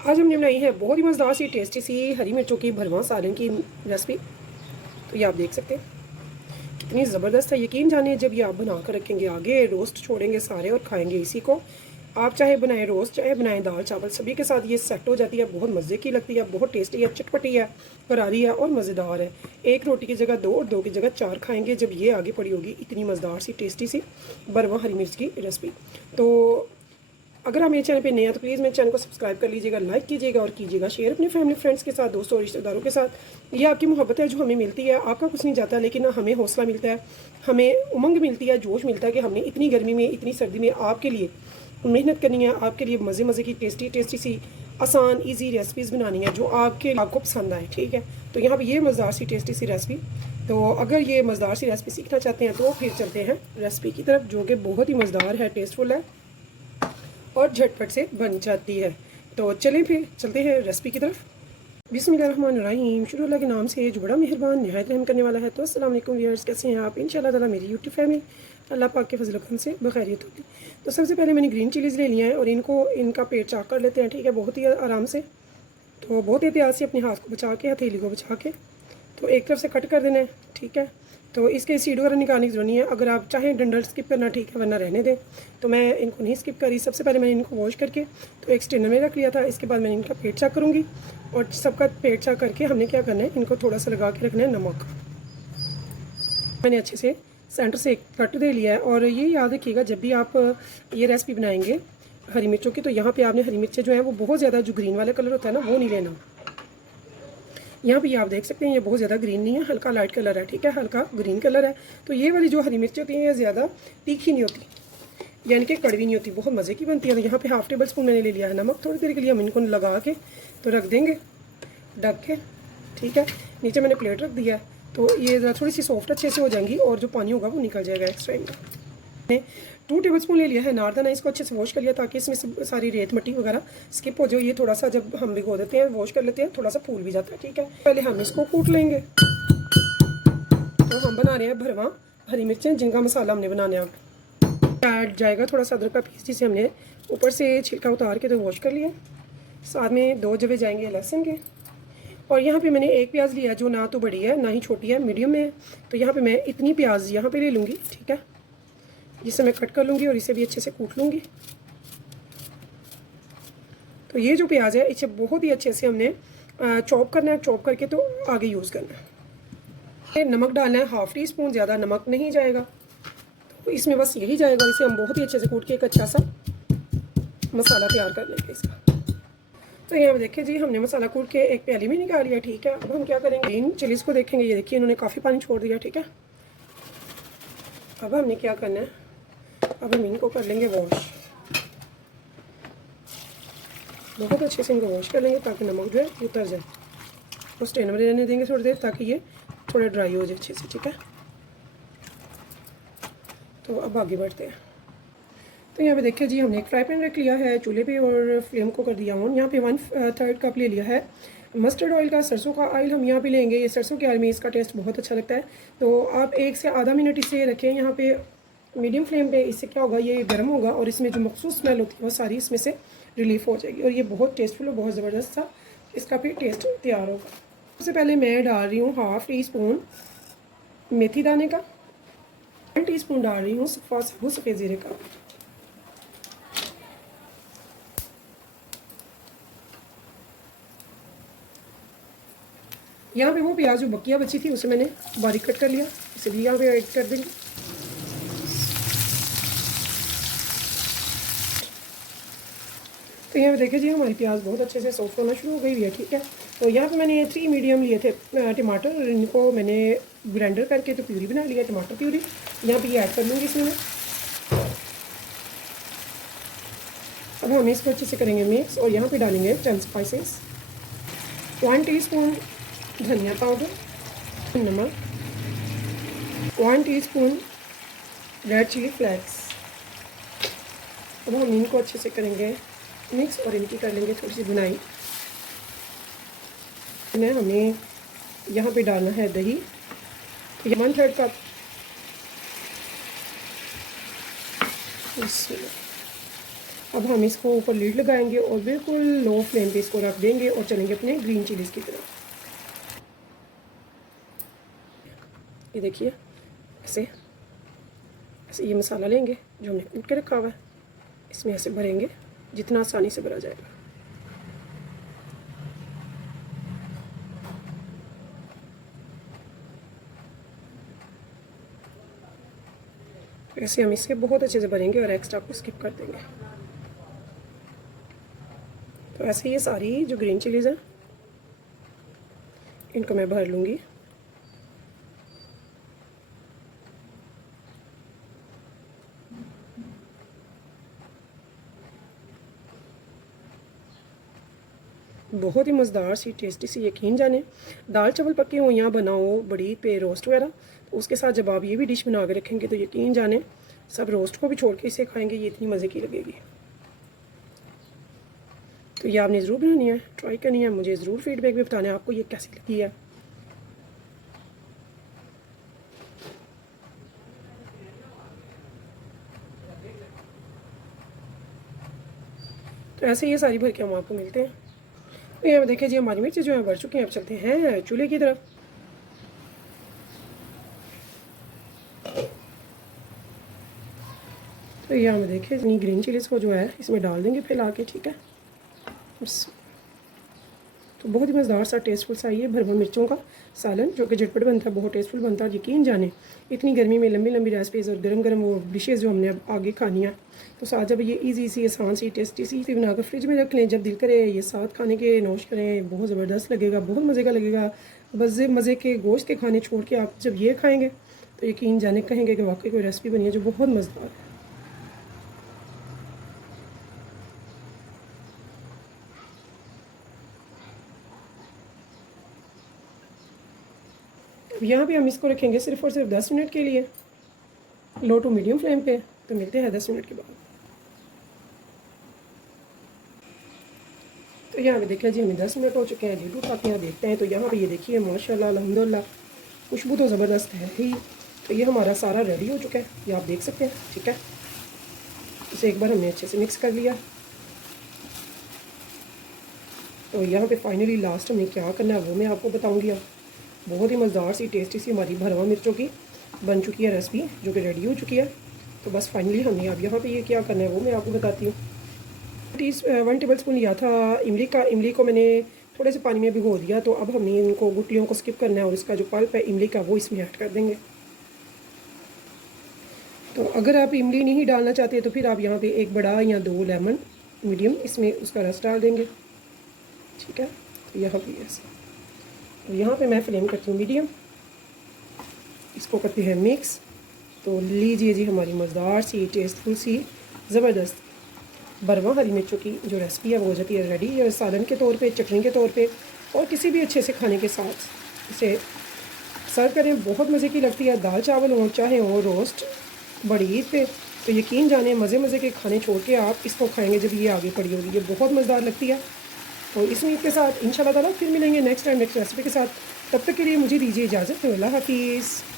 आज हमने बनाई है बहुत ही मज़ेदार सी टेस्टी सी हरी मिर्चों की भरवा सालन की रेसिपी। तो ये आप देख सकते हैं कितनी ज़बरदस्त है। यकीन जानिए जब ये आप बना कर रखेंगे आगे रोस्ट छोड़ेंगे सारे और खाएंगे इसी को। आप चाहे बनाएं रोस्ट चाहे बनाएं दाल चावल सभी के साथ ये सेट हो जाती है। बहुत मज़े की लगती है, बहुत टेस्टी है, चटपटी है, करारी है और मज़ेदार है। एक रोटी की जगह दो और दो की जगह चार खाएंगे जब ये आगे पड़ी होगी। इतनी मज़ेदार सी टेस्टी सी भरवा हरी मिर्च की रेसिपी। तो अगर आप मेरे चैनल पे नए हैं तो प्लीज़ मेरे चैनल को सब्सक्राइब कर लीजिएगा, लाइक कीजिएगा और कीजिएगा शेयर अपने फैमिली फ्रेंड्स के साथ, दोस्तों और रिश्तेदारों के साथ। ये आपकी मोहब्बत है जो हमें मिलती है। आपका कुछ नहीं जाता लेकिन हमें हौसला मिलता है, हमें उमंग मिलती है, जोश मिलता है कि हमने इतनी गर्मी में इतनी सर्दी में आपके लिए मेहनत करनी है, आपके लिए मज़े मज़े की टेस्टी टेस्टी सी आसान ईजी रेसिपीज़ बनानी है जो आपको पसंद आए। ठीक है, तो यहाँ पर ये मज़ेदार सी टेस्टी सी रेसिपी। तो अगर ये मज़ेदार सी रेसिपी सीखना चाहते हैं तो फिर चलते हैं रेसिपी की तरफ जो कि बहुत ही मज़ेदार है, टेस्टफुल है और झटपट से बन जाती है। तो चलें फिर चलते हैं रेसिपी की तरफ। बिस्मिल्लाहिर्रहमानिर्रहीम। शुरू अल्लाह के नाम से जो बड़ा मेहरबान निहायत रहम करने वाला है। तो अस्सलाम वालेकुम व्यूअर्स, कैसे हैं आप? इंशाल्लाह ताला मेरी यूट्यूब फैमिली अल्लाह पाक के फजल करम से बखैरियत होगी। तो सबसे पहले मैंने ग्रीन चिलीज़ ले लिया है और इनका पेट चाक कर लेते हैं। ठीक है, बहुत ही आराम से। तो बहुत एहतियात से अपने हाथ को बचा के, हथेली को बचा के तो एक तरफ से कट कर देना है। ठीक है, तो इसके सीड वगैरह निकालने की जरूरत नहीं है। अगर आप चाहें डंडल स्किप करना ठीक है, वरना रहने दें। तो मैं इनको नहीं स्किप करी। सबसे पहले मैंने इनको वॉश करके तो एक स्टेनर में रख लिया था। इसके बाद मैंने इनका पेट चेक करूँगी और सबका पेट चेक करके हमने क्या करना है, इनको थोड़ा सा लगा के रखना है नमक। मैंने अच्छे से सेंटर से कट दे लिया है। और ये याद रखिएगा जब भी आप ये रेसिपी बनाएंगे हरी मिर्चों की, तो यहाँ पर आपने हरी मिर्चें जो है वो बहुत ज़्यादा जो ग्रीन वाला कलर होता है ना वो नहीं लेना। यहाँ पे आप देख सकते हैं ये बहुत ज़्यादा ग्रीन नहीं है, हल्का लाइट कलर है। ठीक है, हल्का ग्रीन कलर है। तो ये वाली जो हरी मिर्ची होती हैं ये ज़्यादा तीखी नहीं होती, यानी कि कड़वी नहीं होती, बहुत मज़े की बनती है। तो यहाँ पे हाफ टेबल स्पून मैंने ले लिया है नमक। थोड़ी देर के लिए हम इनको लगा के तो रख देंगे ढक के। ठीक है, नीचे मैंने प्लेट रख दिया है। तो ये थोड़ी सी सॉफ्ट अच्छे से हो जाएंगी और जो पानी होगा वो निकल जाएगा एक्स्ट्रा इनका। मैंने 2 टेबल स्पून ले लिया है नारदाना। इसको अच्छे से वॉश कर लिया ताकि इसमें से सारी रेत मिट्टी वगैरह स्किप हो जाए। ये थोड़ा सा जब हम भिगो देते हैं वॉश कर लेते हैं थोड़ा सा फूल भी जाता है। ठीक है, पहले हम इसको कूट लेंगे। तो हम बना रहे हैं भरवा हरी मिर्चें जिनका मसाला हमने बनाना है। ऐड जाएगा थोड़ा सा अदरक का पीस जिसे हमने ऊपर से छिलका उतार के तो वॉश कर लिया। साथ में 2 जवे जाएंगे लहसुन के। और यहाँ पे मैंने एक प्याज लिया जो ना तो बड़ी है ना ही छोटी है, मीडियम में है। तो यहाँ पे मैं इतनी प्याज यहाँ पे ले लूँगी। ठीक है, जिसे मैं कट कर लूँगी और इसे भी अच्छे से कूट लूँगी। तो ये जो प्याज है इसे बहुत ही अच्छे से हमने चॉप करना है। चॉप करके तो आगे यूज़ करना है। नमक डालना है हाफ टी स्पून, ज़्यादा नमक नहीं जाएगा। तो इसमें बस यही जाएगा। इसे हम बहुत ही अच्छे से कूट के एक अच्छा सा मसाला तैयार कर लेंगे इसका। तो यहाँ पे देखिए जी हमने मसाला कूट के एक प्याली में निकाल लिया। ठीक है, अब हम क्या करेंगे, ग्रीन चिलीज़ को देखेंगे। ये देखिए इन्होंने काफ़ी पानी छोड़ दिया। ठीक है, अब हमने क्या करना है, अब हम इनको कर लेंगे वॉश। बहुत अच्छे से इनको वॉश कर लेंगे ताकि नमक जो है उतर जाए। और स्टेन में रहने देंगे थोड़ी देर ताकि ये थोड़े ड्राई हो जाए अच्छे से। ठीक है, तो अब आगे बढ़ते हैं। तो यहाँ पे देखिए जी हमने एक फ्राई पैन रख लिया है चूल्हे पे और फ्लेम को कर दिया ऑन। यहाँ पे 1/3 कप ले लिया है मस्टर्ड ऑयल का, सरसों का ऑयल हम यहाँ पे लेंगे। ये सरसों के ऑयल में इसका टेस्ट बहुत अच्छा लगता है। तो आप 1 से आधा मिनट इसे रखें यहाँ पे मीडियम फ्लेम पे। इससे क्या होगा, ये गर्म होगा और इसमें जो मखसूस स्मेल होती है वो सारी इसमें से रिलीफ हो जाएगी और ये बहुत टेस्टफुल और बहुत ज़बरदस्त सा इसका फिर टेस्ट तैयार होगा। सबसे पहले मैं डाल रही हूँ हाफ टी स्पून मेथी दाने का, 1 टीस्पून डाल रही हूँ सफ़ेद ज़ीरे का, यहाँ पे वो प्याज जो बकिया बची थी उसे मैंने बारीक कट कर लिया, इसे भी यहाँ पे ऐड कर देंगे। तो यहाँ पे देखिए जी हमारी प्याज बहुत अच्छे से सॉफ्ट होना शुरू हो गई है। ठीक है, तो यहाँ पे मैंने 3 मीडियम लिए थे टमाटर, इनको मैंने ग्राइंडर करके तो प्यूरी बना लिया, टमाटर प्यूरी। यहाँ पे ये ऐड कर लूँगी इसमें। अब हम इसको अच्छे से करेंगे मिक्स और यहाँ पे डालेंगे 10 स्पाइसेस, 1 टीस्पून धनिया पाउडर, नमक, 1 टीस्पून रेड चिली फ्लेक्स। अब हम इनको अच्छे से करेंगे मिक्स और इनकी कर लेंगे थोड़ी सी बुनाई। हमें यहाँ पे डालना है दही, 1/3 कप। अब हम इसको ऊपर लीड लगाएंगे और बिल्कुल लो फ्लेम पे इसको रख देंगे और चलेंगे अपने ग्रीन चिलीज़ की तरफ। ये देखिए ऐसे ऐसे ये मसाला लेंगे जो हमने कूट के रखा हुआ है, इसमें ऐसे भरेंगे जितना आसानी से भरा जाएगा। ऐसे हम इसके बहुत अच्छे से भरेंगे और एक्स्ट्रा को स्किप कर देंगे। तो ऐसे ये सारी जो ग्रीन चिलीज़ हैं इनको मैं भर लूँगी। बहुत ही मज़ेदार सी टेस्टी सी, यकीन जाने दाल चावल पके हो या बनाओ बड़ी पे रोस्ट वगैरह, तो उसके साथ जब आप ये भी डिश बना के रखेंगे तो यकीन जाने सब रोस्ट को भी छोड़ के इसे खाएंगे, ये इतनी मज़े की लगेगी। तो ये आपने ज़रूर बनानी है, ट्राई करनी है, मुझे ज़रूर फीडबैक भी बताना है आपको ये कैसी लगी है। तो ऐसे ये सारी भर के हम आपको मिलते हैं। तो यहाँ देखिए जी हमारी मिर्ची जो है भर चुकी हैं। अब चलते हैं चूल्हे की तरफ। तो यहाँ में देखिए इतनी ग्रीन चिलीज़ को जो है इसमें डाल देंगे फैला के, ठीक है। तो बहुत ही मज़ेदार सा टेस्टफुल सा ये भरवा मिर्चों का सालन जो कि झटपट बनता है, बहुत टेस्टफुल बनता है। यकीन जाने इतनी गर्मी में लंबी लंबी रेसिपीज़ और गरम गरम वो डिशेज़ जो हमने अब आगे खानी है, तो साथ जब ये इजी सी आसान सी टेस्टी सी बनाकर फ्रिज में रख लें, जब दिल करे ये साथ खाने के नोश करें, बहुत ज़बरदस्त लगेगा, बहुत मज़े का लगेगा। मज़े के गोश्त के खाने छोड़ के आप जब ये खाएँगे तो यकीन जाने कहेंगे कि वाकई कोई रेसिपी बनी है जो बहुत मज़ेदार है। यहाँ पे हम इसको रखेंगे सिर्फ और सिर्फ 10 मिनट के लिए, लो टू मीडियम फ्लेम पे। तो मिलते हैं 10 मिनट के बाद। तो यहाँ पे देखिए जी हमें 10 मिनट हो चुके हैं। लीड उठाते हैं, देखते हैं। तो यहाँ पे ये देखिए माशाल्लाह अल्हम्दुलिल्लाह खुशबू तो ज़बरदस्त है ही। तो ये हमारा सारा रेडी हो चुका है, ये आप देख सकते हैं, ठीक है। इसे एक बार हमने अच्छे से मिक्स कर लिया। तो यहाँ पे फाइनली लास्ट में क्या करना है वो मैं आपको बताऊँगी। अब बहुत ही मज़ेदार सी टेस्टी सी हमारी भरवा मिर्चों की बन चुकी है रेसिपी, जो कि रेडी हो चुकी है। तो बस फाइनली हमने अब यहाँ पे ये क्या करना है वो मैं आपको बताती हूँ। 1 टेबल स्पून लिया था इमली का। इमली को मैंने थोड़े से पानी में भिगो दिया। तो अब हमने इनको गुठलियों को स्किप करना है और इसका जो पल्प है इमली का वो इसमें ऐड कर देंगे। तो अगर आप इमली नहीं डालना चाहते तो फिर आप यहाँ पे 1 बड़ा या 2 लेमन मीडियम इसमें उसका रस डाल देंगे, ठीक है। तो यहाँ पे ऐसा, तो यहाँ पे मैं फ्लेम करती हूँ मीडियम, इसको करते हैं मिक्स। तो लीजिए जी हमारी मज़ेदार सी टेस्टफुल सी ज़बरदस्त भरवा हरी मिर्चों की जो रेसिपी है वो हो जाती है रेडी। या सालन के तौर पे, चटनी के तौर पे और किसी भी अच्छे से खाने के साथ इसे सर्व करें, बहुत मज़े की लगती है। दाल चावल हो चाहे हो रोस्ट बड़ी ईद पे, तो यकीन जाने मज़े के खाने छोड़ के आप इसको खाएंगे जब ये आगे पड़ी होगी, ये बहुत मज़ेदार लगती है। तो इस मीट के साथ इंशाल्लाह ताला फिर मिलेंगे नेक्स्ट टाइम नेक्स्ट रेसिपी के साथ। तब तक के लिए मुझे दीजिए इजाज़त। अल्लाह हाफिज़।